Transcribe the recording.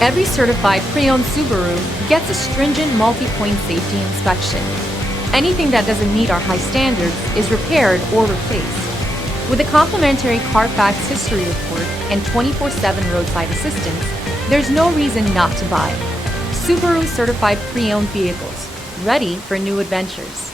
Every certified pre-owned Subaru gets a stringent multi-point safety inspection. Anything that doesn't meet our high standards is repaired or replaced. With a complimentary Carfax history report and 24/7 roadside assistance, there's no reason not to buy. Subaru certified pre-owned vehicles, ready for new adventures.